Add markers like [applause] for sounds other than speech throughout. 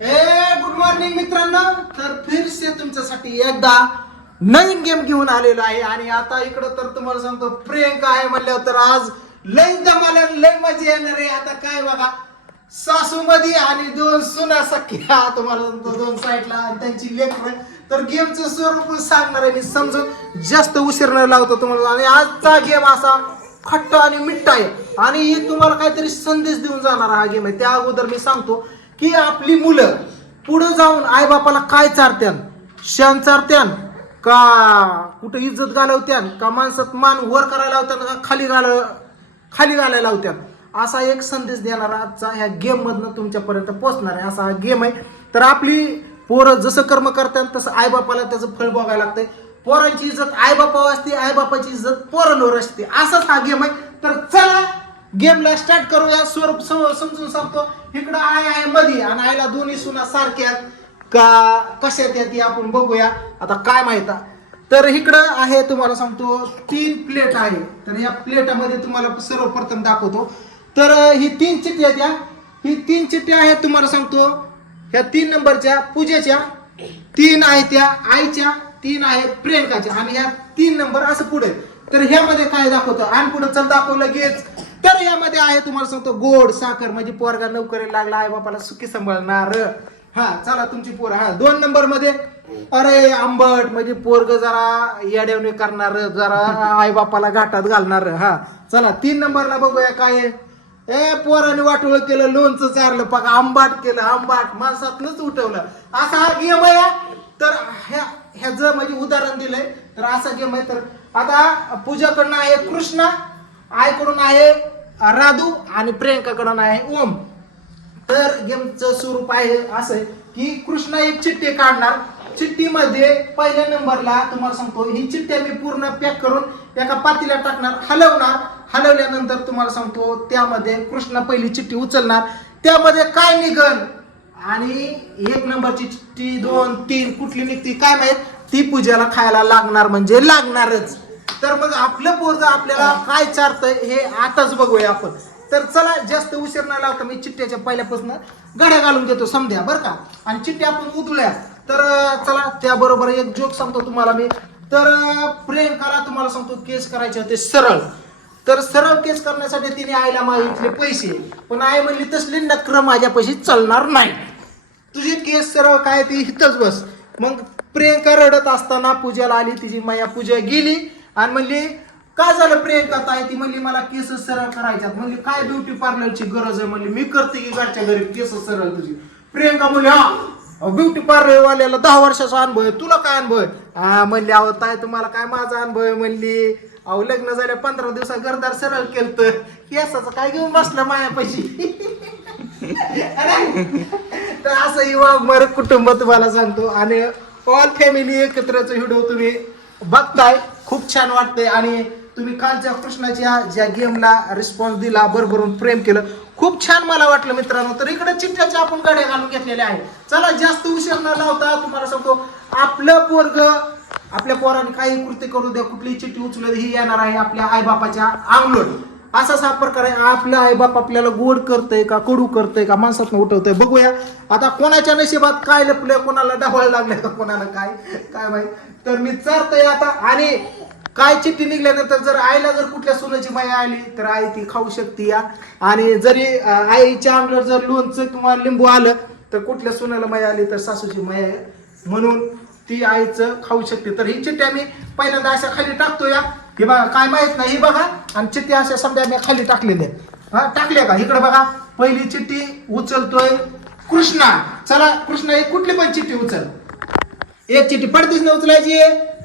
A good morning मित्रांनो. तर फिरसे तुमच्यासाठी एकदा नवीन गेम घेऊन आलेलो आहे. आणि आता इकडं तर तुम्हाला सांगतो प्रियंका आहे म्हणल्यावर तर आज लय दमाला लय मजा येणार आहे. आता काय बघा सासू मध्ये आणि दोन सुना सख्या तुम्हाला सांगतो दोन साईडला आणि त्यांची लेकर. तर गेमचं स्वरूप सांगणार आहे मी समजून जास्त उशीर न लावतो तुम्हाला आणि आजचा गेम असा खट्ट आणि मिठ्ठा आहे. आणि ही तुम्हाला काहीतरी संदेश देऊन जाणार हा गेम आहे. त्या अगोदर मी सांगतो की आपली मुलं पुढं जाऊन आईबापाला काय चारत्यान? क्षण चारत्यान? का कुठं इज्जत घालवत्यान? का माणसात मान वर करायला लावत्यान? का खाली घाल खाली घालायला लावत्यान? असा एक संदेश देणारा आजचा ह्या गेम मधनं तुमच्यापर्यंत पोहोचणार आहे. असा हा गेम आहे. तर आपली पोरं जसं कर्म करतात तसं आईबापाला त्याचं फळ बघायला लागतंय. पोरांची इज्जत आईबापावर असते आईबापाची इज्जत पोरांवर असते. असाच हा गेम आहे. तर चला गेमला स्टार्ट करूया स्वरूप समजून सांगतो. इकडं आय आहे मध्ये आणि आईला दोन्ही सुना सारख्या का कशात येते आपण बघूया. आता काय माहीत तर इकडं आहे तुम्हाला सांगतो तीन प्लेट आहे. तर या प्लेटामध्ये तुम्हाला सर्वप्रथम दाखवतो. तर ही तीन चिठ्ठ्या द्या ही तीन चिठ्ठ्या आहेत तुम्हाला सांगतो. ह्या तीन नंबरच्या पूजेच्या. तीन आहेत त्या आईच्या. तीन आहेत प्रियंकाच्या. आणि ह्या तीन नंबर असं पुढे. तर ह्यामध्ये काय दाखवतं? आणि पुढे चल दाखवलं लगेच तर यामध्ये आहे तुम्हाला सांगतो गोड साखर. म्हणजे पोरगा नोकरी लागला आई बापाला सुखी सांभाळणार. हा चला तुमची पोर. हा दोन नंबरमध्ये अरे आंबट. म्हणजे पोरग जरा येड्यावणे करणार जरा आई बापाला घाटात घालणार. हा चला तीन नंबरला बघूया काय आहे. ए पोराने वाटोळ केलं लोणचं चारलं पका आंबाट केलं आंबाट. माणसातनच उठवलं. असा हा गेम आहे तर ह्या ह्याचं म्हणजे उदाहरण दिलंय. तर असा गेम आहे. तर आता पूजाकडनं आहे कृष्णा. आईकडून आहे राधू आणि प्रियंकाकडून आहे ओम. तर गेमचं स्वरूप आहे असं आहे की कृष्णा एक चिठ्ठी काढणार. चिठ्ठीमध्ये पहिल्या नंबरला तुम्हाला सांगतो ही चिठ्ठी मी पूर्ण पॅक करून एका पातीला टाकणार हलवणार. हलवल्यानंतर तुम्हाला सांगतो त्यामध्ये कृष्णा पहिली चिठ्ठी उचलणार. त्यामध्ये काय निघल आणि एक नंबरची चिठ्ठी दोन तीन कुठली निघते काय माहीत? ती पूजेला खायला लागणार म्हणजे लागणारच. तर मग आपलं पोरग आपल्याला काय चारतंय हे आताच बघूया आपण. तर चला जास्त उशीर नाही लावता मी चिठ्ठ्याच्या पहिल्यापासून गाड्या घालून घेतो समध्या बरं का? आणि चिठ्ठ्या आपण उतरल्या तर चला त्याबरोबर एक जोक सांगतो तुम्हाला मी. तर प्रियंकाला तुम्हाला सांगतो केस करायचे होते सरळ. तर सरळ केस करण्यासाठी तिने आईला मागितले पैसे. पण आई म्हणली तसली नक्र माझ्या पैसे चालणार नाही. तुझी केस सरळ काय ती इथंच बस. मग प्रियंका रडत असताना पूजाला आली तिची माया पूजा गेली. आणि म्हणली काय झालं प्रियंका ताई? ती म्हणली मला केस सरळ करायच्यात. म्हणली काय ब्युटी पार्लरची गरज आहे? म्हणली मी करते की घरच्या घरी केस सरळ तुझी. प्रियंका म्हणली हा ब्युटी पार्लर वाल्याला दहा वर्षाचा अनुभव आहे. तुला काय अनुभव आहे? हा म्हणली अहो ताई तुम्हाला काय माझा अनुभव आहे? म्हणली अहो लग्न झाल्या पंधरा दिवसात घरदार सरळ केलं तर केसाचं काय घेऊन बसलं मायापाशी? तर असं युवा मर कुटुंब तुम्हाला सांगतो. आणि ऑल फॅमिली एकत्रच व्हिडिओ तुम्ही बघताय. खूप छान वाटतंय आणि तुम्ही कालच्या कृष्णाच्या ज्या गेमला रिस्पॉन्स दिला भरभरून प्रेम केलं खूप छान मला वाटलं मित्रांनो. तर इकडे चिठ्ठ्याच्या आपण गाड्या घालून घेतलेल्या आहे. चला जास्त उशीर न लावता तुम्हाला सांगतो आपलं पोरग आपल्या पोराने काही कृत्य करू द्या कुठली चिठ्ठी उचलू द्या ही येणार आहे आपल्या आईबापाच्या अंगलोट. असाच हा प्रकार आहे आपला आईबाप आपल्याला गोड करतंय का कडू करतंय का माणसातून उठवतंय? बघूया. आता कोणाच्या नशिबात काय लपलं कोणाला डावळ लागलं का कोणाला काय? काय माहीत? तर मी चरतोय आता आणि काय चिठ्ठी निघल्यानंतर जर आईला जर कुठल्या सोन्याची माया आली तर आई ती खाऊ शकते या. आणि जरी अं, आईच्या अंगलट जर लोणचं किंवा लिंबू आलं तर कुठल्या सोन्याला माया आली तर सासूची माया आहे. म्हणून ती आईचं खाऊ शकते. तर ही चिठ्ठी आम्ही पहिल्यांदा अशा खाली टाकतो या. हे बघा काय माहीत नाही ही बघा. आणि चिठ्ठी अशा समजा मी खाली टाकलेल्या आहेत. हा टाकल्या का? इकडे बघा. पहिली चिठ्ठी उचलतोय कृष्णा. चला कृष्णा एक कुठली पण चिठ्ठी उचल. एक चिठ्ठी पडतीच ना उचलायची.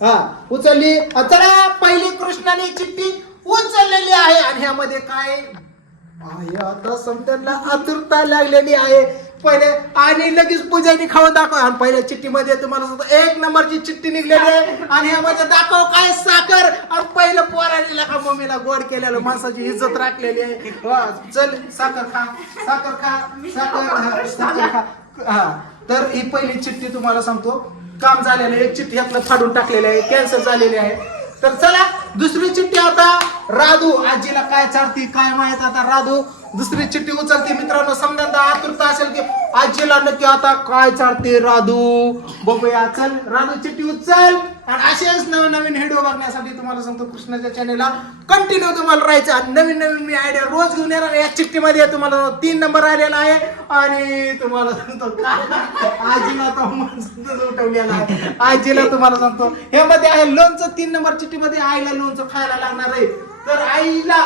हा उचलली. चला पहिली कृष्णाने चिठ्ठी उचललेली आहे. आणि ह्यामध्ये काय? आता समजायला आतुरता लागलेली आहे. पहिले आणि लगेच पूजाने खाऊन दाखव. आणि पहिल्या चिठ्ठीमध्ये तुम्हाला एक नंबरची चिठ्ठी निघलेली आहे. आणि ह्यामध्ये दाखव काय साखर. आणि पहिलं पोराने का मम्मीला गोड केलेलं माणसाची इज्जत राखलेली आहे. चल साखर खा साखर खा साखर साखर खा. हा तर ही पहिली चिठ्ठी तुम्हाला सांगतो. काम झालेलं आहे. एक चिठ्ठी आपलं फाडून टाकलेली आहे कॅन्सल झालेली आहे. तर चला दुसरी चिठ्ठी आता राधू आजीला काय चालती काय माहीत आता राधू? दुसरी चिठ्ठी उचलते मित्रांनो समजा आतुरता असेल की आजीला नक्की आता काय चालते राधू? बघूया चल राधू चिठ्ठी उचल. आणि असेच नवनवीन नवीन व्हिडिओ बघण्यासाठी तुम्हाला सांगतो कृष्णाच्या चॅनेलला कंटिन्यू तुम्हाला राहायचं. आणि नवीन नवीन मी आयडिया रोज घेऊन येणार. या चिठ्ठीमध्ये तुम्हाला तीन नंबर आलेला आहे. आणि तुम्हाला सांगतो काय [laughs] आजीला तर उठवलेला आहे. आजीला तुम्हाला सांगतो हे मध्ये आहे लोणचं तीन नंबर चिठ्ठीमध्ये आईला लोणचं खायला लागणार आहे. तर आईला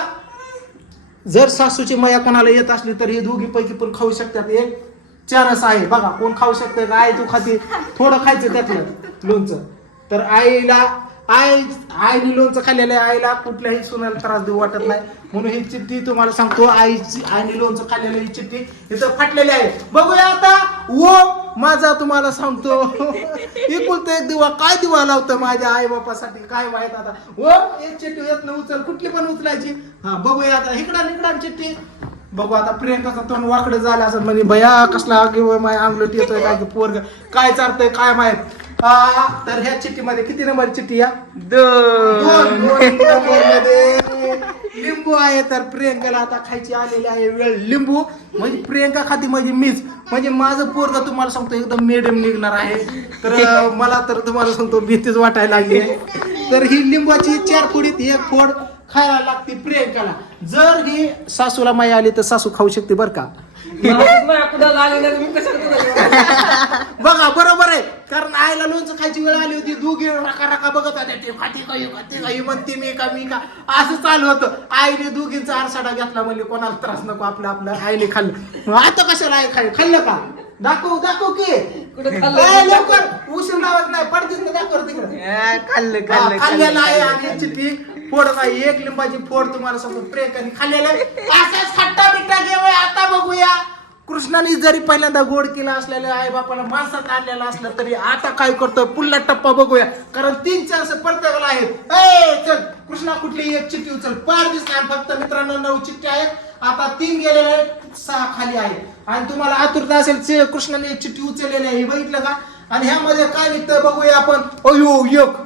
जर सासूची मया कोणाला येत असली तर हे दोघी पैकी पण खाऊ शकतात. एक चारस आहे बघा कोण खाऊ शकतं का? आई तू खाते. थोडं खायचं त्यातलं लोणचं. तर आईला आई आईने लोणचं खाल्लेलं आहे आईला कुठल्याही सुनाला त्रास देऊ वाटत नाही. म्हणून ही चिठ्ठी तुम्हाला सांगतो आईची आईने लोणचं खाल्लेलं ही चिठ्ठी इथं फाटलेली आहे. बघूया आता ओ माझा तुम्हाला सांगतो. एकुलता एक दिवा काय दिवा लावतं माझ्या आई बापासाठी काय वाईट आता? ओ एक चिठ्ठी येत नाही उचल कुठली पण उचलायची. हा बघूया आता इकडा इकडा चिठ्ठी. बघू आता प्रियंकाचा तोंड वाकडं झालं असं म्हणजे भया कसला किंवा माय अंगलट येतोय काय पोरग? काय चालतंय काय माहीत तर ह्या चिठ्ठीमध्ये किती नंबर चिठ्ठी या? दोन. लिंबू आहे तर प्रियंकाला आता खायची आलेली आहे वेळ. लिंबू म्हणजे प्रियंका खाती म्हणजे मीच. म्हणजे माझं पोरग तुम्हाला सांगतो एकदम मिडियम निघणार आहे. तर [laughs] मला तर तुम्हाला सांगतो भीतीच वाटायला लागली आहे. तर ही लिंबाची चार फोडीत एक फोड खायला लागते प्रियंकाला. जर ही सासूला माई आली तर सासू खाऊ शकते बरं का? बघा बरोबर आहे. कारण आईला लोणचं खायची वेळ आली होती. दोघी रका रका बघत होत्या. ते खाती का हे खाती का हे म्हणते मी का मी का? असं चालू होतं. आईने दोघींचा आरसाडा घेतला म्हणजे कोणाला त्रास नको आपलं आपलं आईने खाल्लं. मग आता कशाला आई खाय खाल्लं का? दाखव दाखव की. कुठं ए, खाल्लं? लवकर. उशीर लावत नाही. पडतीस ना दाखव तिकडे. खाल्लं खाल्लेलं आहे आणि याची ती फोड नाही एक लिंबाची फोड तुम्हाला सांगतो प्रेकाने खाल्लेलं आहे. असाच खट्टा बिट्टा घेऊया. आता बघूया. कृष्णाने जरी पहिल्यांदा गोड केला असलेल्या आई बापाला माणसात आणलेला असलं तरी आता काय करतोय? पुढला टप्पा बघूया. कारण तीन चान्स प्रत्येकाला आहेत. ए चल कृष्णा कुठली? एक चिठ्ठी उचल. पाच दिसल्या फक्त मित्रांनो नऊ चिठ्ठी आहेत. आता तीन गेलेले आहेत सहा खाली आहे आणि तुम्हाला आतुरता असेल कृष्णाने एक चिठ्ठी उचललेली आहे. हे बघितलं का? आणि ह्यामध्ये काय निघतं बघूया आपण. अयो एक.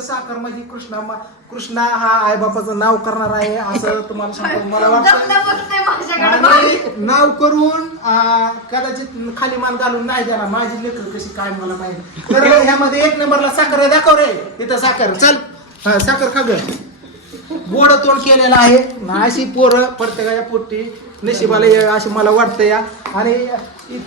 साखर म्हणजे कृष्णा मा- कृष्णा हा आई बापाचं नाव करणार आहे असं तुम्हाला सांगतो. मला वाटतं आणि नाव करून आ, कदाचित खाली मान घालून नाही देणार. माझी लेकर कशी काय मला माहिती तर ह्यामध्ये एक नंबरला साखर आहे. दाखव रे. इथं साखर. चल. हा साखर खा ग. गोड तोंड केलेलं आहे. ना अशी पोरं प्रत्येकाच्या पोटी नशिबाला ये अशी मला वाटतं या आणि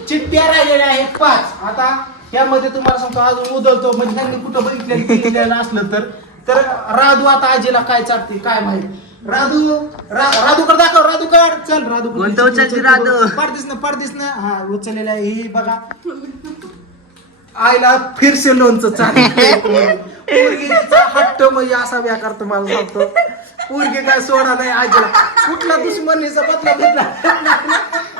चिठ्ठ्या राहिलेल्या आहेत पाच. आता यामध्ये तुम्हाला सांगतो अजून उदलतो म्हणजे त्यांनी कुठं बघितलेलं लिहिलेलं असलं तर. तर राधू आता आजीला काय चालते काय माहिती. राधू रा, राधूकडे दाखव चल राधू कोणतं उचलते राधू? पडदिस ना पडदिस ना. हा उचललेलं आहे ही बघा. आईला फिरसे लोणचं चालू पोरगीचा हट्ट म्हणजे असा व्याकार तुम्हाला सांगतो. पोरगी काय सोडा नाही आजीला. कुठला दुश्मनीचा बदला घेतला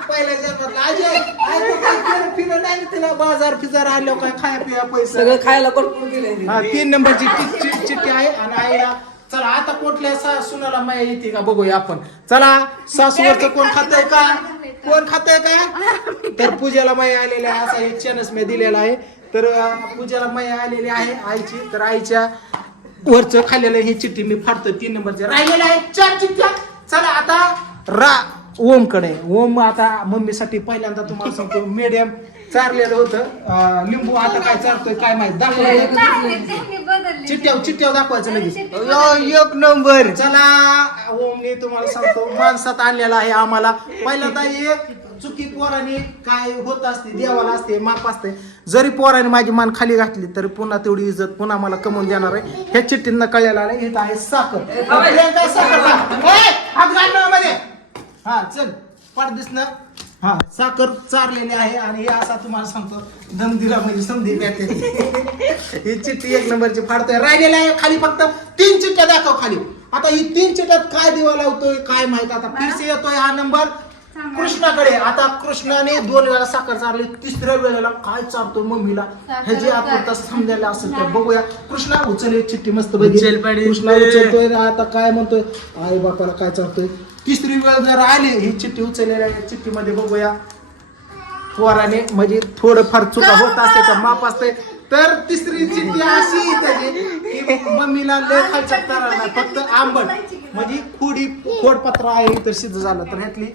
पहिल्या आजी आई फिरं नाही ना तिला बाजार फिजार आल्यावर काय खाया पिया पैसा. सगळं खायला कोण गेले हा तीन नंबरची चि- चि- चिठ्ठी आहे. आणि आईला चला आता कुठल्या सा सुनाला माया येते का बघूया आपण. चला सासूवरचं कोण खातंय का? कोण खातंय का? तर पूजाला माया आलेली आहे असा एक चॅनस मी दिलेला आहे. तर अं, पूजाला माया आलेली आहे आईची. तर आईच्या वरचं खाल्लेलं ही चिठ्ठी मी फाडतो तीन नंबरची. राहिलेल्या आहेत चार चिठ्ठ्या. चला आता रा ओमकडे ओम आता मम्मीसाठी पहिल्यांदा तुम्हाला सांगतो मीडियम चारलेलं होतं. लिंबू आता काय चारतोय काय माहीत. दाखव चिठ्ठ्या चिठ्ठ्या दाखवायचं लगेच. एक नंबर. चला ओमने तुम्हाला सांगतो माणसात आणलेला आहे आम्हाला. पहिल्यांदा एक चुकी पोराने काय होत असते देवाला असते माप असते. जरी पोराने माझी मान खाली घातली तरी पुन्हा तेवढी इज्जत पुन्हा मला कमवून देणार आहे. ह्या चिठ्ठींना कळलेला आहे इथं आहे साखर. साखर? हा चल. पाठ दिसणं हा साखर चारलेली आहे आणि हे असा तुम्हाला सांगतो दम दिला म्हणजे समधी भेटते ही चिठ्ठी एक नंबरची फाडतोय राहिलेला आहे खाली फक्त तीन चिठ्ठ्या दाखव खाली. आता ही तीन चिठ्ठ्यात काय दिवा लावतोय काय माहीत? आता फिरसे येतोय हा नंबर. कृष्णाकडे. आता कृष्णाने दोन वेळा साखर चारली तिसऱ्या वेळेला काय चारतोय मम्मीला? ह्याची आत्महत्या समजायला असेल तर बघूया. कृष्णा उचल चिठ्ठी मस्त बघी उचल पाडी. कृष्णा उचलतोय आता काय म्हणतोय? आई बापाला काय चालतोय तिसरी वेळ जर आली ही चिठ्ठी उचललेल्या आहे. चिठ्ठीमध्ये बघूया. पोराने म्हणजे थोडंफार चुका होत असते तर माप असते तर तिसरी चिठ्ठी अशी त्याची की मम्मीला फक्त आंबट म्हणजे खुडी खोडपत्र आहे तर सिद्ध झालं तर ह्यातली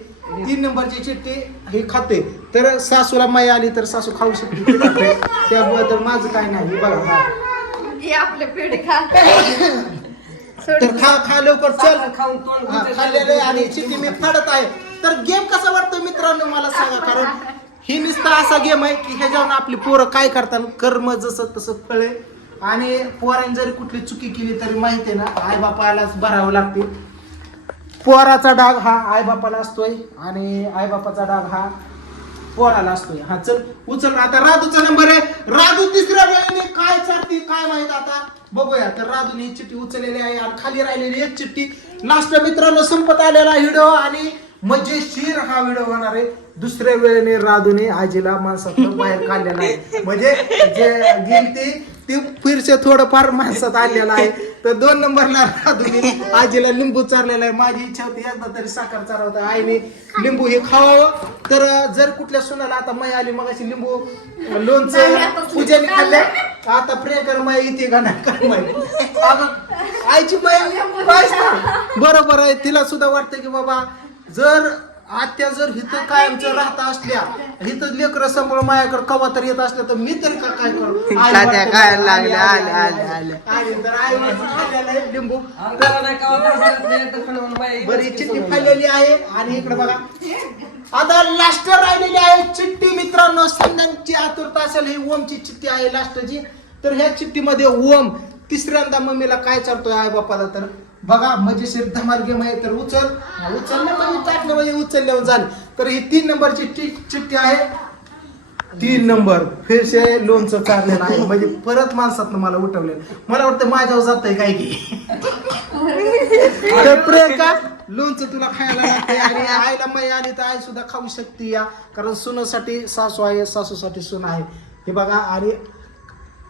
तीन नंबरची चिठ्ठी हे खाते. तर सासूला माई आली तर सासू खाऊ शकते. त्याबद्दल माझं काय नाही बघा. आपले पेढे खा तर खा खा लवकर चल. खाऊन तोंड हा, खाल्लेलं आहे आणि चिठ्ठी मी फाडत आहे. तर गेम कसा वाटतो मित्रांनो मला सांगा कारण ही नुसता असा गेम आहे की ह्याच्यावर आपली पोरं काय करतात? कर्म जसं तसं फळे आणि पोरांनी जरी कुठली चुकी केली तरी माहिती आहे ना आई बापालाच भरावं लागते. पोराचा डाग हा आई बापाला असतोय आणि आई बापाचा डाग हा पोराला असतोय. हा चल उचल. आता राजूचा नंबर आहे. राजू तिसऱ्या वेळेने काय चालते काय माहीत आता? बघूया. तर राजूने ही चिठ्ठी उचललेली आहे आणि खाली राहिलेली एक चिठ्ठी. लास्ट मित्रांनो संपत आलेला व्हिडिओ आणि मजेशीर हा व्हिडिओ होणार आहे. दुसऱ्या वेळेने राजूने आजीला माणसातलं बाहेर काढलेला आहे. म्हणजे जे गेल ती ती फिरसे थोडंफार माणसात आलेला आहे. तर दोन नंबरला राधुनी आजीला लिंबू चारलेला आहे. माझी इच्छा होती एकदा तरी साखर चारवता. आईने लिंबू हे खावावं. तर जर कुठल्या सुनाला आता मै आली मग अशी लिंबू लोणचं पूजाने खाल्लं आता प्रियकर माय येते का नाही अगं, आईची. बरोबर आहे तिला सुद्धा वाटतं की बाबा जर आत्या जर हिथं कायमचं राहता असल्या हिथं लेकर समोर माझ्याकडे कवा तर येत असल्या तर मी तरी का काय करू? [laughs] काय की लागले, आली, आले, आली, आले, आली. आली तर आई वाटतं लिंबू. बरी चिठ्ठी फाडलेली आहे आणि इकडे बघा. आता लास्ट राहिलेली आहे चिठ्ठी. मित्रांनो संध्यांची आतुरता असेल ही ओमची चिठ्ठी आहे लास्टची तर ह्या चिठ्ठीमध्ये ओम तिसऱ्यांदा मम्मीला काय चालतोय आई बापाला तर? बघा मजेशीर धमाल गेम आहे तर उचल. उचललं म्हणजे टाकलं म्हणजे उचलल्यावर झालं. तर ही तीन नंबरची चिठ्ठी आहे. तीन नंबर. फिरशे लोणचं चाललेलं आहे. म्हणजे परत माणसात मला उठवले मला वाटतं माझ्यावर जात काय की? [laughs] तर प्रियंका लोणचं तुला खायला लागते आणि आईला मै आली तर आई सुद्धा खाऊ शकते या. कारण सुनासाठी सासू आहे सासूसाठी सून आहे. हे बघा आणि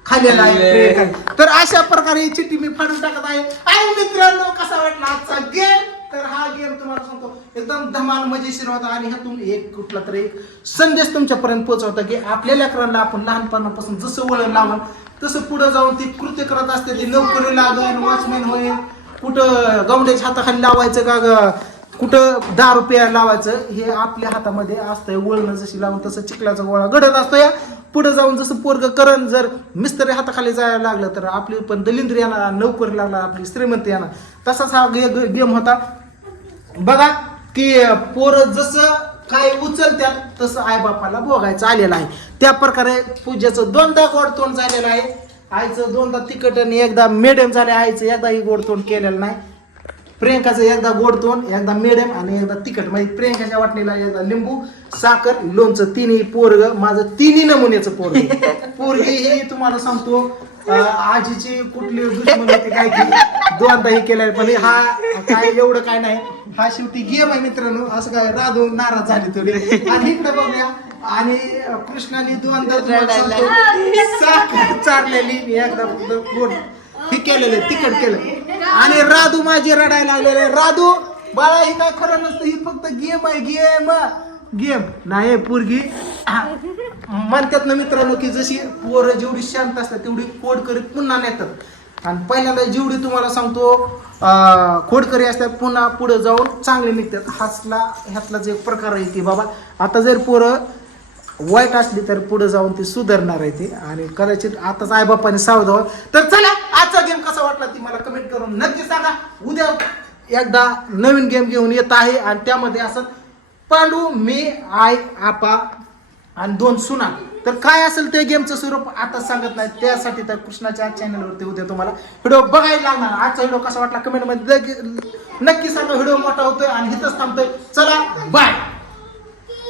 खाल्लेला आहे तर अशा प्रकारे ही चिठ्ठी मी फाडून टाकत आहे. आणि मित्रांनो कसा वाटला आजचा गेम तर हा गेम तुम्हाला सांगतो एकदम धमाल मजेशीर होता. आणि ह्यातून एक कुठला तरी एक संदेश तुमच्यापर्यंत पोहोचवता की आपल्या लेकरांना आपण लहानपणापासून जसं वळण लावून तसं पुढे जाऊन ती कृत्य करत असते ती नोकरी लागेल वॉचमॅन होईल. कुठं गवंड्याच्या हाताखाली लावायचं का ग? कुठं दहा रुपया लावायचं? हे आपल्या हातामध्ये असतंय. वळणं जशी लावून तसं चिखलाचा गोळा घडत असतो. या पुढे जाऊन जसं पोरग करण जर मिस्त्री हाताखाली जायला लागलं तर आपली पण दलिंद्र येणार नोकरी लागला आपली श्रीमंत यांना. तसाच हा गेम होता. बघा की पोरं जसं काय उचलत्यात तसं आई बापाला भोगायचं आलेलं आहे. त्या प्रकारे पूजेचं दोनदा गोड तोंड झालेलं आहे. आईचं दोनदा तिखट आणि एकदा मिडियम झाले आईचं एकदाही गोडतोंड केलेलं नाही. प्रियंकाचं एकदा गोड तोंड एकदा मिडियम आणि एकदा तिखट. म्हणजे प्रियंकाच्या वाटणीला एकदा लिंबू साखर लोणचं तिन्ही पोरग माझं तिन्ही नमुन्याचं पोरग. पोरगी ही तुम्हाला सांगतो आजीची कुठली दुश्मन होती काय की दोनदा हे केलं पण हा काय एवढं काय नाही. हा शेवटी गेम आहे मित्रांनो असं काय राधू नाराज झाली थोडी. आणि इकडे बघूया आणि कृष्णाने दोनदा साखर चारलेली एकदा गोड. हे केलेलं तिखट केलं. आणि राधू माझी रडायला लागलेले. राधू बाळा ही काय खरं नसतं ही फक्त गेम आहे गेम गेम नाही पोरगी. म्हणतात ना मित्रांनो की जशी पोरं जेवढी शांत असतात तेवढी कोड करीत पुन्हा नेतात. आणि पहिल्यांदा जेवढी तुम्हाला सांगतो खोडकरी असतात पुन्हा पुढे जाऊन चांगले निघतात. हासला ह्यातलाच एक प्रकार आहे की बाबा. आता जर पोरं वाईट असली तर पुढे जाऊन ती सुधारणार आहे ती. आणि कदाचित आताच आई बाप्पाने सावध तर चला आजचा गेम कसा वाटला ती मला कमेंट करून नक्की सांगा. उद्या एकदा नवीन गेम घेऊन येत आहे आणि त्यामध्ये असं पांडू मी आय आपा आणि दोन सुना. तर काय असेल ते गेमचं स्वरूप आता सांगत नाही. त्यासाठी तर कृष्णाच्या चॅनलवरती उद्या तुम्हाला व्हिडिओ बघायला लागणार. आजचा व्हिडिओ कसा वाटला कमेंटमध्ये नक्की सांगा. व्हिडिओ मोठा होतोय आणि इथंच थांबतोय. चला बाय